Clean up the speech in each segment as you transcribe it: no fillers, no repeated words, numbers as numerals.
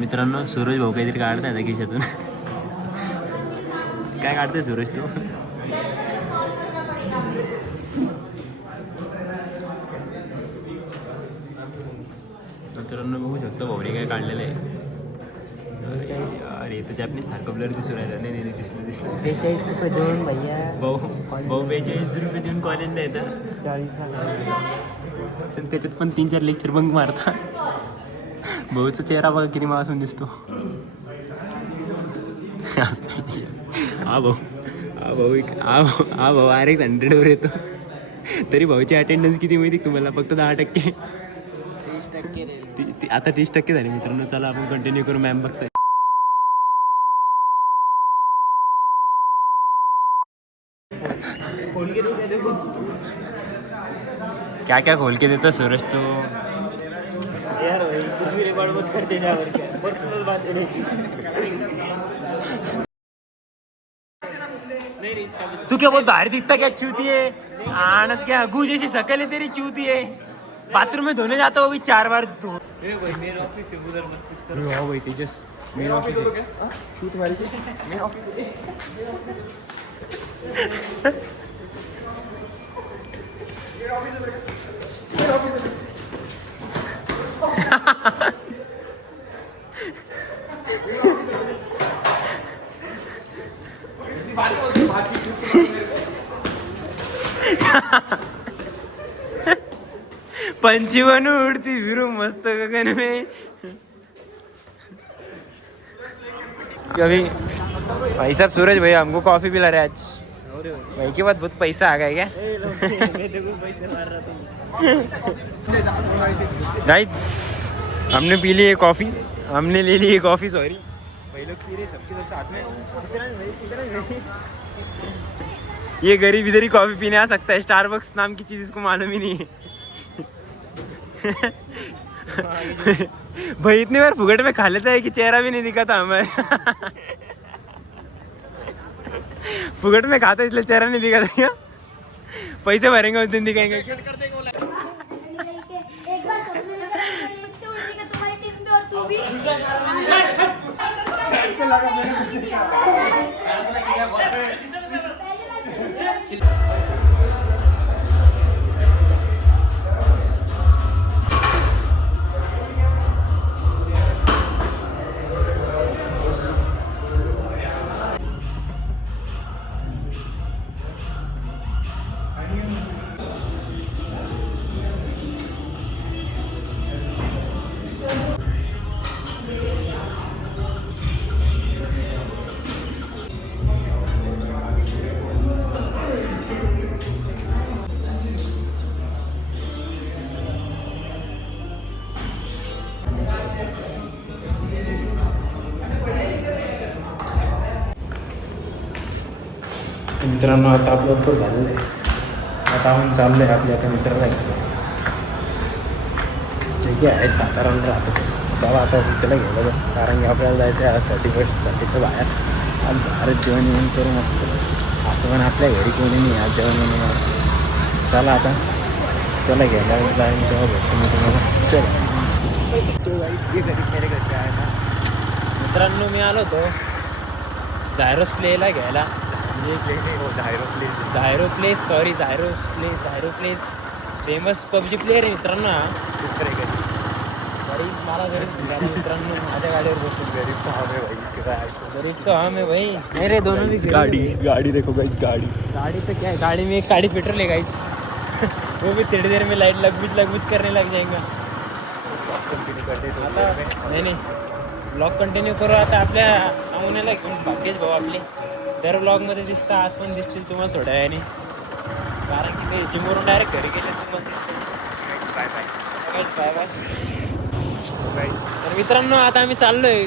मित्रांनो सूरज भाऊ काहीतरी काढताय त्या खिशातून. काय काढतोय सूरज तू? मित्रांनो बघू शकतो भाऊने काय काढलेलं आहे. अरे तर जॅपनीज सारखं ब्लर दिसून राहिलं. नाही नाही दिसलं 42 रुपये देऊन भैया. भाऊ 42 रुपये देऊन कॉलेजला येतं. 40 त्याच्यात पण 3-4 लेक्चर बंक मारता. भाऊचा चेहरा बघा किती मासून दिसतो. हा भाऊ RX 100 वर येतो. तरी भाऊची अटेंडन्स किती माहिती तुम्हाला? फक्त 10%. 30% आता 30% झाली. मित्रांनो चला आपण कंटिन्यू करू. मॅम बघताय. क्या क्या खोल के देता सूरज तू? यार भाई कुछ भी रिकॉर्ड मत करते जा और क्या पर्सनल बात नहीं. तू क्या बहुत बाहर दिखता क्या? चूती है आनत क्या गू जैसी शकल है तेरी. चूती है. बाथरूम में धोने जाता वो भी 4 बार धो. भाई मेन ऑफिस है उधर मत कुछ करो. हाँ भाई तेजस मेन ऑफिस है. शूट मारी थी मेन ऑफिस. पंछी बनू उड़ती फिरू मस्त गगन में. अभी भाई साहब सूरज भाई हमको कॉफी पिला रहे आज. भाई के बाद बहुत पैसा आ गया क्या? गाइस हमने पी ली है कॉफी. हमने ले ली है कॉफी. सॉरी भाई लोग पी रहे सबके सब साथ में. ये गरीब इधर ही कॉफी पीने आ सकता है. स्टारबक्स नाम की चीज इसको मालूम ही नहीं है. भाई इतनी बार फुगट में खा लेता है कि चेहरा भी नहीं दिखा था हमें. फुगट में खाता इसलिए चेहरा नहीं दिखा था. पैसे भरेंगे उस दिन दिखाएंगे. एक बार तुम्हारी टीम में और तू भी मित्रांनो आता आपलं तो झालेलं आहे. आता आपण चाललो आहे आपल्या आता मित्राला जे की आहे साताराला राहतो. चला आता त्याला घ्यायला जाऊ. कारण की आपल्याला जायचं आहे आज 31st तर बाहेर. आज भारत जेवण येऊन करू मस्त. असं पण आपल्या घरी कोणी नाही आज जेवण म्हणून. चला आता त्याला घ्यायला जाईन तेव्हा भेटतो मी तुम्हाला. चल तो घरी मेरे घरचे आहे ना. मित्रांनो मी आलो होतो झायरोस प्लेला घ्यायला. झायरो प्लेस फेमस पबजी प्लेअर आहे मित्रांनो. गाडी मला घरी मित्रांनो माझ्या गाडीवर बसून गरीब तो हम है भाई. नहीं रे दोनों भी गाड़ी देखो गाइस. गाड़ी तो क्या है. गाड़ी में एक गाड़ी पेट्रोल है गाइस. वो भी थोड़ी देर में लाइट लगबुच करने लग जाएगा. नहीं ब्लॉग कंटिन्यू करू. आता आपल्या अमोन्याला घेऊन भाग्यच भाऊ आपले दर ब्लॉगमध्ये दिसतं. आज पण दिसतील तुम्हाला थोड्या वेळाने. कारण की ते जिमवरून डायरेक्ट घरी गेले तुम्हाला दिसतं. बाय. तर मित्रांनो आता आम्ही चाललोय.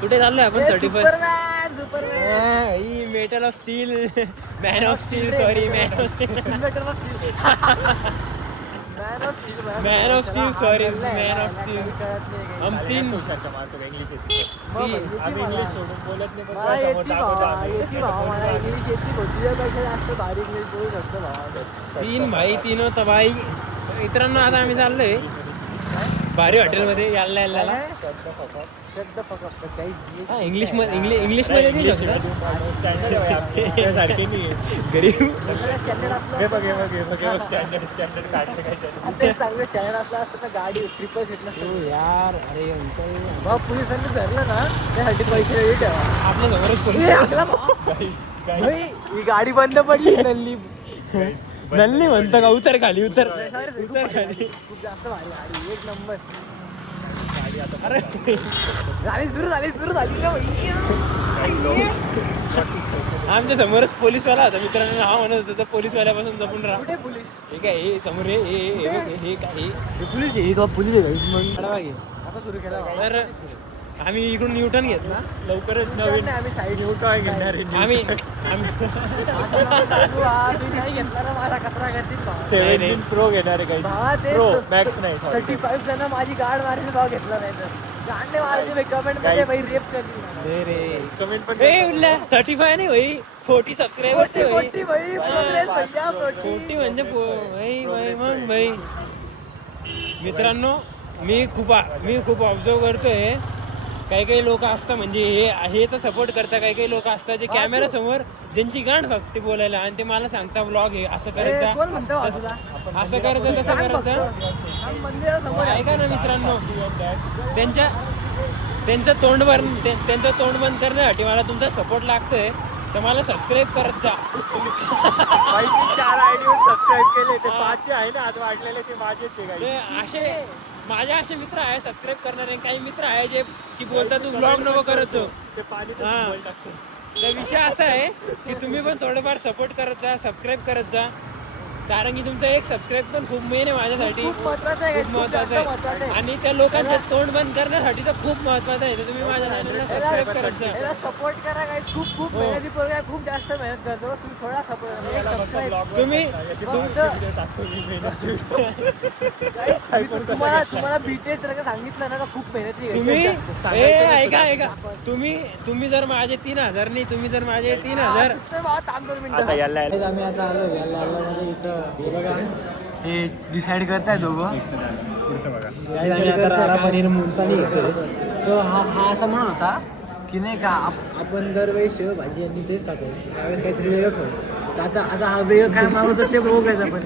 कुठे चाललोय आपण? 31 metal of steel. Man of steel sorry. हम 3 इंग्लिश सोडून बोलत नाही. 3 भाई तीनों तबाही मित्रांनो आता आम्ही चाललोय भारी हॉटेलमध्ये यायला इंग्लिश मध्ये इंग्लिश मध्ये नाही गरीब गाडी ट्रिपल सीट यार अरे पोलिसांनी धरलं ना त्यासाठी पैसे रेडी ठेवा. आपल्या समोरच ही गाडी बंद पडली नल्ली नल्ली म्हणतो का उतर खाली उतर खाली खूप जास्त भारी गाडी एक नंबर. अरे गाडी सुरू झाली ना आमच्या समोरच पोलीसवाला होता मित्रांनो. हा म्हणत होता पोलीसवाल्यापासून जपून राहा. कुठे पोलीस? हे काय हे समोर हे काय पोलीस आहे का? पोलीस आहे आता सुरू केला. तर आम्ही इकडून युटर्न घेतला लवकरच नवीन आम्ही साईड युटर्न घेणार आम्ही नाही घेतला ना माझा कचरा करतील 17 Pro घेणार आहे Pro Max नाही 35 जण माझी गाड मारेल भाव घेतला नाही तर गांडे मारायचे कमेंट मध्ये भाई रेप करतील रे कमेंट पण 35 नाही भाई 40 सबस्क्रायबर 40 भाई प्रोग्रेस भैया 40 म्हणजे मग भाई मित्रांनो मी खूप ऑब्झर्व करतोय. काही लोक असतात म्हणजे हे तर सपोर्ट करतात. काही लोक असतात जे कॅमेरा समोर ज्यांची गांड फक्त बोलायला आणि ते मला सांगता ब्लॉग हे असं करायचं असं करायचं तसं करायचं. मंदिरासमोर ऐका ना मित्रांनो त्यांचं तोंड बंद करण्यासाठी मला तुमचा सपोर्ट लागतोय तर मला सबस्क्राईब करत जा. 4 आयडीवर सबस्क्राईब केले ते 5 आहे ना आज वाढलेले ते माझेच माझे असे मित्र आहे सबस्क्राईब करणारे. काही मित्र आहे जे की बोलतात तू ब्लॉग नको करत तर विषय असा आहे की तुम्ही पण थोडंफार सपोर्ट करत जा सबस्क्राईब करत जा. कारण की तुमचं एक सबस्क्राईब पण खूप मेन आहे माझ्यासाठी. खूप महत्वाचं आहे आणि त्या लोकांचं तोंड बंद करण्यासाठी तर खूप महत्वाचं आहे. तर तुम्ही माझ्या चॅनलला सबस्क्राईब करत जा. सपोर्ट करा काय खूप मेहनती पोरगा खूप जास्त मेहनत करतो. तुम्ही थोडा सपोर्ट तुम्हाला बीटेस जर का सांगितलं ना खूप मेहनती तुम्ही ऐका तुम्ही जर माझे 3,000 नाही तुम्ही जर माझे 3,000 आम्ही आता आलो इथं हे डिसाईड करताय दोघं पनीर मुलतानी घेतोय. तो हा असं म्हणत होता की नाही का आपण दरवेळी शेवभाजी आणि तेच खातो त्यावेळेस काहीतरी वेगळं खाऊ. आता हा वेगळं काय मागवतो ते बघायचं आपण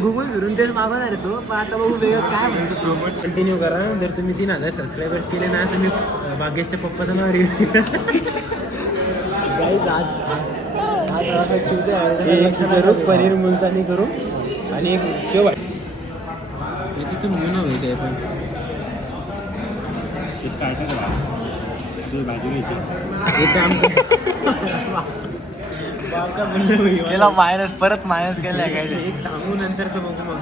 घुमून फिरून तेच मागवणार आहे तो. पण आता बघू वेगळं काय म्हणतो तो. कंटिन्यू करा. जर तुम्ही 3,000 सबस्क्रायबर्स केले ना तुम्ही भाग्येशच्या पप्पाचं नाव करू पनीर मुलतानी करू आणि एक शेव तिथून घेऊन होईल पण केला मायनस परत मायनस केलाय काय एक सांगू नंतरच बघू मग.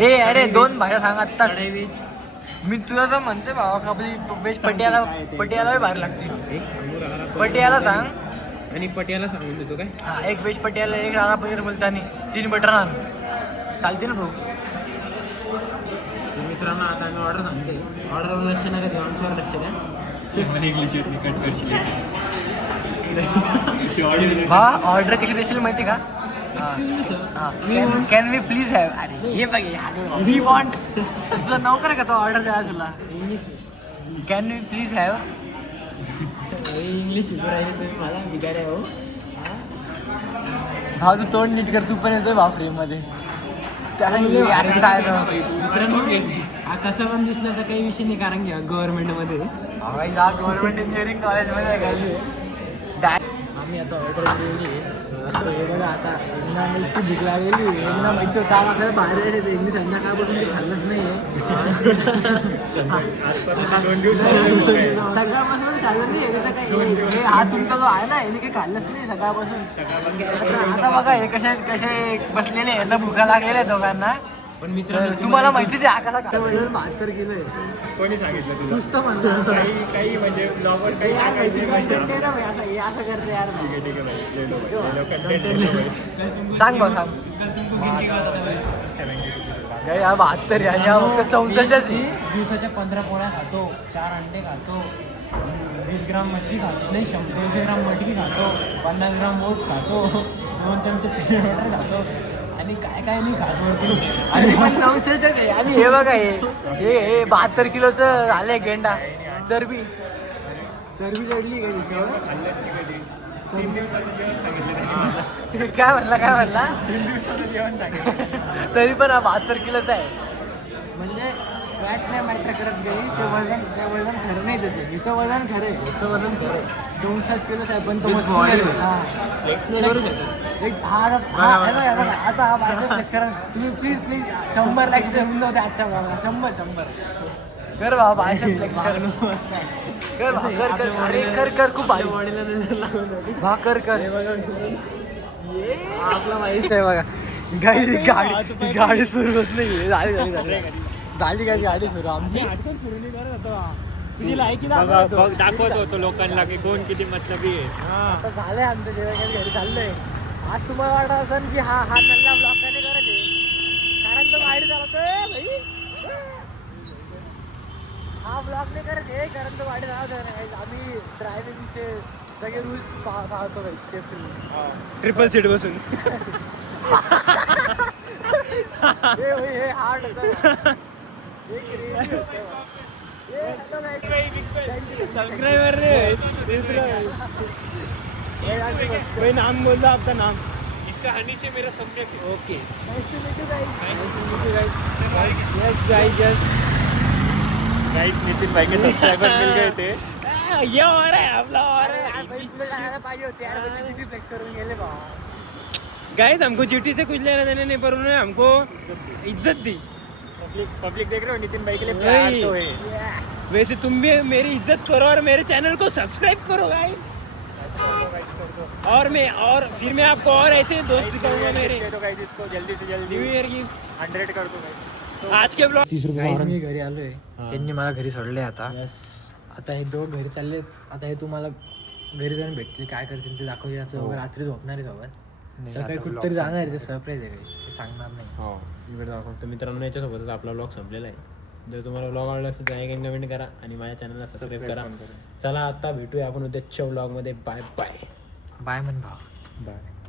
ए अरे 2 भाज्या सांग आत्ताच. मी तुला तर म्हणते भावा आपली वेज पटियाला भारी लागते. एक सांगू पटियाला सांग आणि पटियाला सांगून देतो काय. हा एक वेज पटियाला एक राणा पनीर मुलतानी 3 बटर नान चालते ना भाऊ. मित्रांनो आता आम्ही ऑर्डर सांगते. ऑर्डरवर लक्ष नका द्या ऑनवर लक्ष द्या. इंग्लिश कट करशील हा ऑर्डर कशी देशील माहिती का. Can we please have. अरे हे बघ वी वॉन्ट तुझं नोकर का तो ऑर्डर द्या तुला. Can we please have. English शिकू राहिले तुम्ही मला बिगाड्या हो. भाऊ तू तोंड नीट कर तू पण येतोय भाव फ्रेममध्ये. मित्रांनो हा कसा पण दिसला तर काही विषय नाही कारण की गव्हर्नमेंटमध्ये गव्हर्नमेंट इंजिनिअरिंग कॉलेजमध्ये आम्ही आता ऑर्डर केली. हे बघा आता एकदा इतकी भूक लागलेली एकदा माहिती होता आपल्याला बाहेर यायचं एकदा संध्याकाळपासून ते खाल्लंच नाही. सकाळपासून खाल्लं नाही एकदा काय. हा तुमचा जो आहे ना याने काही खाल्लंच नाही सकाळपासून. आता बघा हे कसे बसलेले यांना भुका लागलेल्या दोघांना. पण मित्रांनो तुम्हाला माहितीच आहे कसा 72 किलो आहे. कोणी सांगितलं तुला. तूच तर म्हणतो काही म्हणजे ब्लॉगर काही असं करते यार. सांग बघ सांग या 72 या फक्त 64 दिवसाच्या 15 पोळ्या खातो 4 अंडे खातो 20 ग्राम मटकी खातो नाही 200 ग्राम मटकी खातो 50 ग्राम ओट्स खातो 2 चमचे पीनट बटर खातो आणि आणि काय काय नाही खात वरती आणि पण 64 आहे. आणि हे बघा हे 72 किलोचं झालंय गेंडा चरबी चढली काय त्याच्यावर काय म्हणला तरी पण हा 72 किलोचा आहे म्हणजे फॅट नाही मॅटर करत गई ते वजन खरं नाही तसे हिचं वजन खरं आहे 64 किलोच आहे पण तो आता हा फ्लेक्स करा प्लीज 100 लाख होऊन जाऊ दे आजच्या भागाला 100 कर बाबा बायसेप फ्लेक्स कर खूप कर आपला माहिती आहे बघा गाडी सुरू होत नाही झाली काय गाडी सुरू आमची दाखवत होतो लोकांना की कोण किती मतलबी आहे आता झालंय आमचं जेवण घरी चाललंय आज तुम्हाला वाटत असेल की हा नल्ला ब्लॉक नाही करत आहे कारण तो गाडी चालवतोय भाई हा ब्लॉक नाही करत आहे कारण तो गाडी चालवतोय आम्ही ड्रायव्हिंगचे सगळे रूल्स पाळतो भाई सेफ्टी ट्रिपल सीट बसून हे हार्ड होतं सब्सक्राइबर रे नाम बोल दो आपका नाम इसका हनी से मेरा सम्यक है ओके गाइस नितिन भाई के सब्सक्राइबर मिल गए थे ये हो रहा है आपला और पाहिजे होते यार फ्लेक्स करून गेले बा गाइस हमको ड्यूटी से कुछ लेना देना नहीं पर उन्होंने हमको इज्जत दी पब्लिक देख रहे हो नितिन भाई के लिए प्यार तो है वैसे तुम भी मेरी इज्जत करो और मेरे चैनल को सब्सक्राइब करो गाइस और फिर मैं आपको और ऐसे दोस्त दिखाऊंगा मेरे तो गाइस इसको जल्दी से जल्दी न्यू ईयर की 100 कर दो गाइस आज के ब्लॉग 30 रुपये मी घरी आलोय यांनी मला घरी सोडले आता आता हे दोघं घरी चालले आता हे तुम्हाला घरी जाऊन भेटतील काय करतील ते दाखवतील आता रात्री झोपणार आहे सोबत सकाळी कुठतरी जाणार आहे ते सरप्राईज आहे ते सांगणार नाही हो इकडे दाखवतो मित्रांनो याच्यासोबतच आपला ब्लॉग संपलेला आहे जर तुम्हाला ब्लॉग आवडला असेल तर एक कमेंट करा आणि माझ्या चॅनलला सबस्क्राईब करा चला आता भेटूया आपण उद्याच्या ब्लॉगमध्ये बाय बाय बाय म्हण भाव बाय